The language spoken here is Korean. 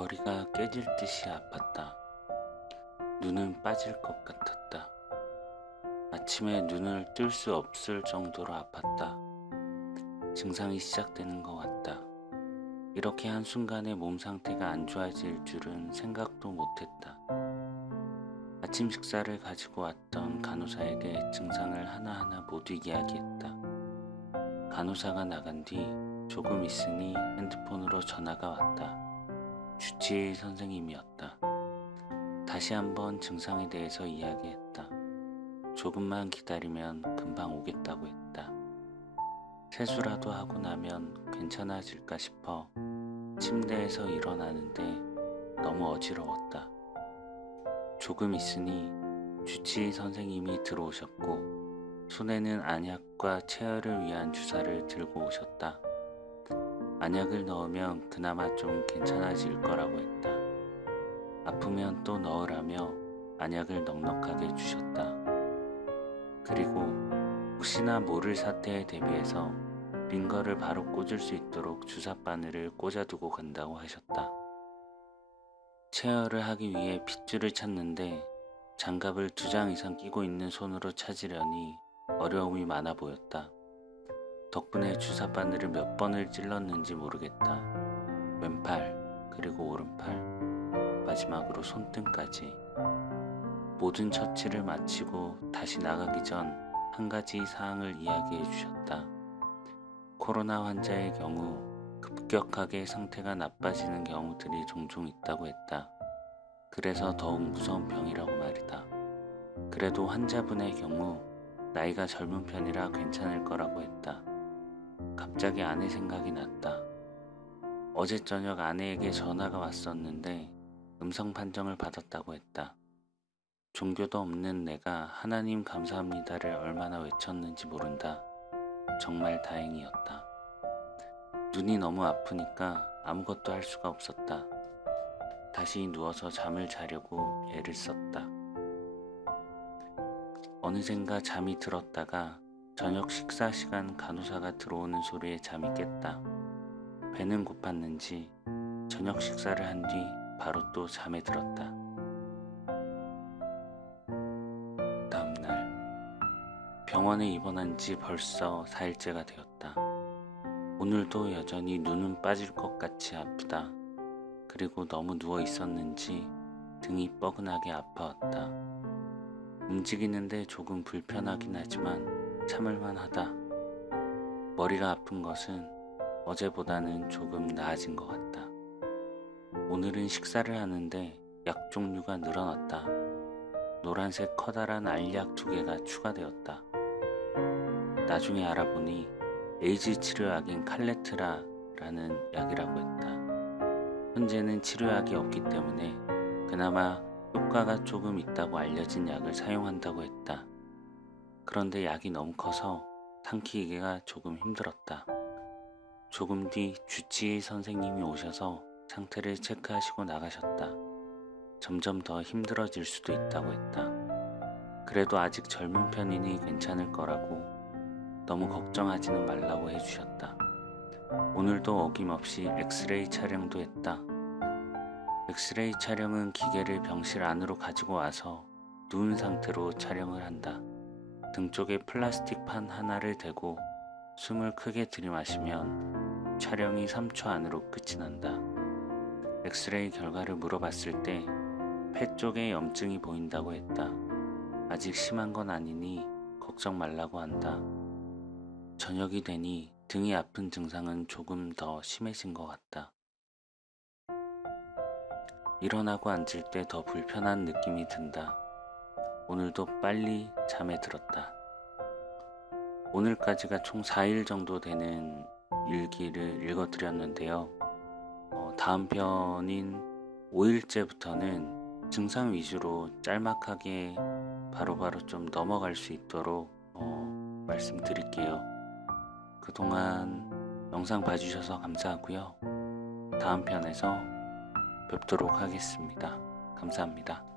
머리가 깨질 듯이 아팠다. 눈은 빠질 것 같았다. 아침에 눈을 뜰 수 없을 정도로 아팠다. 증상이 시작되는 것 같다. 이렇게 한순간에 몸 상태가 안 좋아질 줄은 생각도 못했다. 아침 식사를 가지고 왔던 간호사에게 증상을 하나하나 모두 이야기했다. 간호사가 나간 뒤 조금 있으니 핸드폰으로 전화가 왔다. 주치의 선생님이었다. 다시 한번 증상에 대해서 이야기했다. 조금만 기다리면 금방 오겠다고 했다. 세수라도 하고 나면 괜찮아질까 싶어 침대에서 일어나는데 너무 어지러웠다. 조금 있으니 주치의 선생님이 들어오셨고 손에는 안약과 체열을 위한 주사를 들고 오셨다. 안약을 넣으면 그나마 좀 괜찮아질 거라고 했다. 아프면 또 넣으라며 안약을 넉넉하게 주셨다. 그리고 혹시나 모를 사태에 대비해서 링거를 바로 꽂을 수 있도록 주사 바늘을 꽂아두고 간다고 하셨다. 체열을 하기 위해 핏줄을 찾는데 장갑을 2장 이상 끼고 있는 손으로 찾으려니 어려움이 많아 보였다. 덕분에 주사 바늘을 몇 번을 찔렀는지 모르겠다. 왼팔, 그리고 오른팔, 마지막으로 손등까지. 모든 처치를 마치고 다시 나가기 전 한 가지 사항을 이야기해 주셨다. 코로나 환자의 경우 급격하게 상태가 나빠지는 경우들이 종종 있다고 했다. 그래서 더욱 무서운 병이라고 말이다. 그래도 환자분의 경우 나이가 젊은 편이라 괜찮을 거라고 했다. 갑자기 아내 생각이 났다. 어제 저녁 아내에게 전화가 왔었는데 음성 판정을 받았다고 했다. 종교도 없는 내가 하나님 감사합니다를 얼마나 외쳤는지 모른다. 정말 다행이었다. 눈이 너무 아프니까 아무것도 할 수가 없었다. 다시 누워서 잠을 자려고 애를 썼다. 어느샌가 잠이 들었다가 저녁 식사 시간 간호사가 들어오는 소리에 잠이 깼다. 배는 고팠는지 저녁 식사를 한 뒤 바로 또 잠에 들었다. 다음 날 병원에 입원한 지 벌써 4일째가 되었다. 오늘도 여전히 눈은 빠질 것 같이 아프다. 그리고 너무 누워 있었는지 등이 뻐근하게 아파왔다. 움직이는데 조금 불편하긴 하지만 참을만 하다. 머리가 아픈 것은 어제보다는 조금 나아진 것 같다. 오늘은 식사를 하는데 약 종류가 늘어났다. 노란색 커다란 알약 2개가 추가되었다. 나중에 알아보니 에이즈 치료약인 칼레트라라는 약이라고 했다. 현재는 치료약이 없기 때문에 그나마 효과가 조금 있다고 알려진 약을 사용한다고 했다. 그런데 약이 너무 커서 삼키기가 조금 힘들었다. 조금 뒤 주치의 선생님이 오셔서 상태를 체크하시고 나가셨다. 점점 더 힘들어질 수도 있다고 했다. 그래도 아직 젊은 편이니 괜찮을 거라고 너무 걱정하지는 말라고 해주셨다. 오늘도 어김없이 엑스레이 촬영도 했다. 엑스레이 촬영은 기계를 병실 안으로 가지고 와서 누운 상태로 촬영을 한다. 등 쪽에 플라스틱 판 하나를 대고 숨을 크게 들이마시면 촬영이 3초 안으로 끝이 난다. 엑스레이 결과를 물어봤을 때 폐 쪽에 염증이 보인다고 했다. 아직 심한 건 아니니 걱정 말라고 한다. 저녁이 되니 등이 아픈 증상은 조금 더 심해진 것 같다. 일어나고 앉을 때 더 불편한 느낌이 든다. 오늘도 빨리 잠에 들었다. 오늘까지가 총 4일 정도 되는 일기를 읽어드렸는데요. 다음 편인 5일째부터는 증상 위주로 짤막하게 바로바로 좀 넘어갈 수 있도록 말씀드릴게요. 그동안 영상 봐주셔서 감사하고요. 다음 편에서 뵙도록 하겠습니다. 감사합니다.